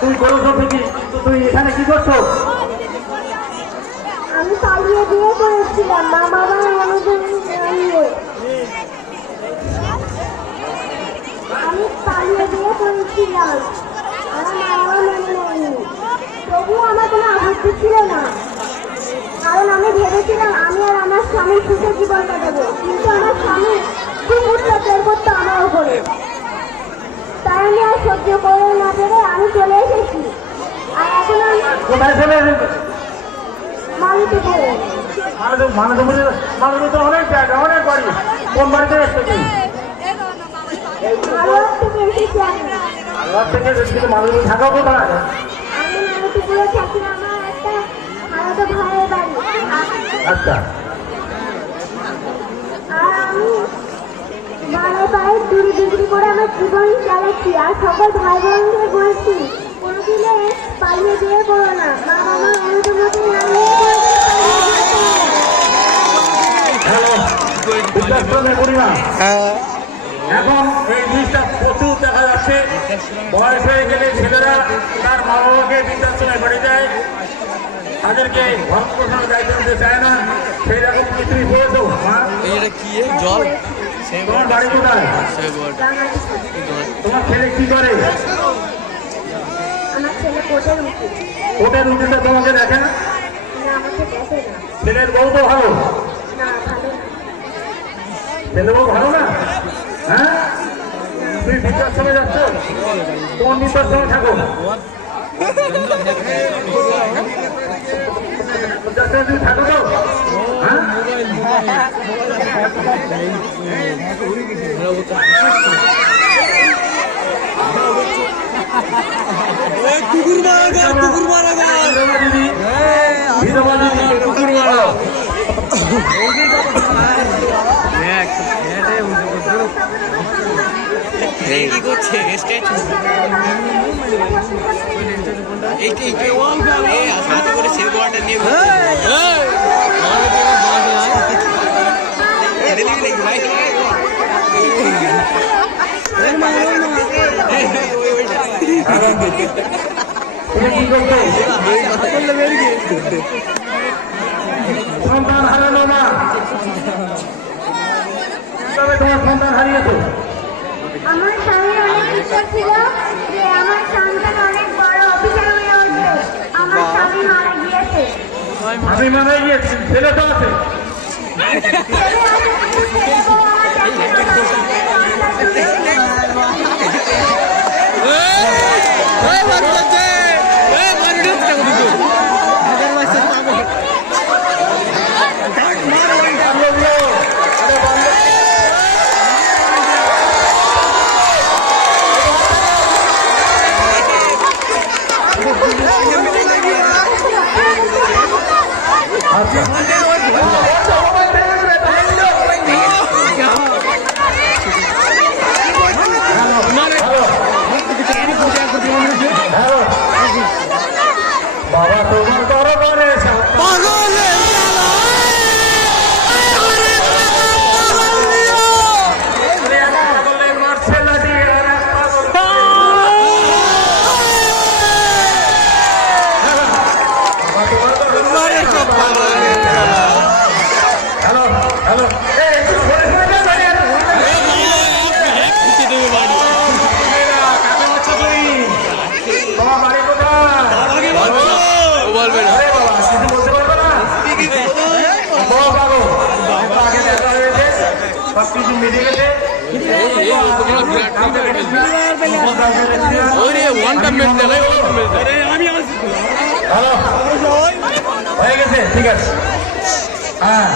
তুই করেছো ঠিকই, কিন্তু তুই এখানে কি করছো? আমি পালিয়ে বিয়ে করেছিলাম মা বাবার অনুমতি নিয়ে। আমি পালিয়ে বিয়ে করেছিলাম, আমার মা বাবা মেনে নেয়নি। তবুও আমার কোনো আপত্তি ছিল না, কারণ আমি ভেবেছিলাম আমি আর আমার স্বামীর সুখে জীবন কাটাবো। কিন্তু আমার স্বামী খুব অত্যাচার করতো আমার উপরে, তাই আমি আর সহ্য করে না পেরে আমি চলে এসেছি। আর এখন আমি কোথায় চলে এসেছো? মালতীপুরে। মানবপুরে তো অনেক জায়গা, অনেক বাড়ি। কোন বাড়িতে এসছো তুমি? মালদ থেকে এসেছি আমি। আল্লাহ থেকে এসেছি। মানবপুরে থাকো কোথায়? আমি মালতীপুরে থাকি, আমার একটা খালাতো ভাইয়ের বাড়ি। আচ্ছা, আর আমি ভালো পায়ে চুরি বিক্রি করে আমার জীবন চালাচ্ছি। আর সকল ভাই বোনদের বলছি, কোনোদিনে পালিয়ে বিয়ে করো না, মা বাবার অনুমতি না নিয়ে হ্যালো বৃদ্ধাশ্রমে পরিমা। এখন এই জিনিসটা প্রচুর দেখা যাচ্ছে। বয়স হয়ে গেলে ছেলেরা তার মা বাবাকে বৃদ্ধাশ্রমে পাঠিয়ে দেয়, তাদেরকে ভরণ পোষণের দায়িত্ব নিতে চায় না। সেই রকম কিছুই হয়েছো। এটা কি জল? তোমার বাড়ি কোথায়? তোমার ছেলে কি করে? আমার ছেলে কোটের উচিত কোটের উচিতে তোমাকে দেখে না? না, আমাকে দেখে না। ছেলের বউ তো ভালো। না, ভালো না। ছেলে বউ ভালো না? হ্যাঁ, তুমি বৃদ্ধাশ্রমে যাচ্ছ? কোন বৃদ্ধাশ্রমে থাকো? বৃদ্ধাশ্রমে তুমি থাকো তো? হ্যাঁ, কুকুর মারা গেল, কুকুর মারা গেল, বিধবা দিদি, কুকুর মারা। কি করছে? সাথে করে সে বলটা নিয়ে তুমি কি করছো? সন্তান হারানো না, তবে তোমার সন্তান হারিয়েছো। আমার স্বামীর অনেক ইচ্ছা ছিল যে আমার সন্তান অনেক বড় অফিসার হয়ে উঠবে। আমার স্বামী মারা গিয়েছে। আমি মানে গিয়েছি, ছেলে তো আছে। ছেলে আছে, কিন্তু ছেলে বউ আমার কাছে বাবা তোমার বড় করে মারছে লাঠি আর হ্যালো হ্যালো তোমার বাড়ি কোথায়? বলবে না। বাবা কিছু বলতে পারবে না? আগে দেখা হয়েছে, সব কিছু মিলে গেছে। হ্যালো হয়ে গেছে, ঠিক আছে। হ্যাঁ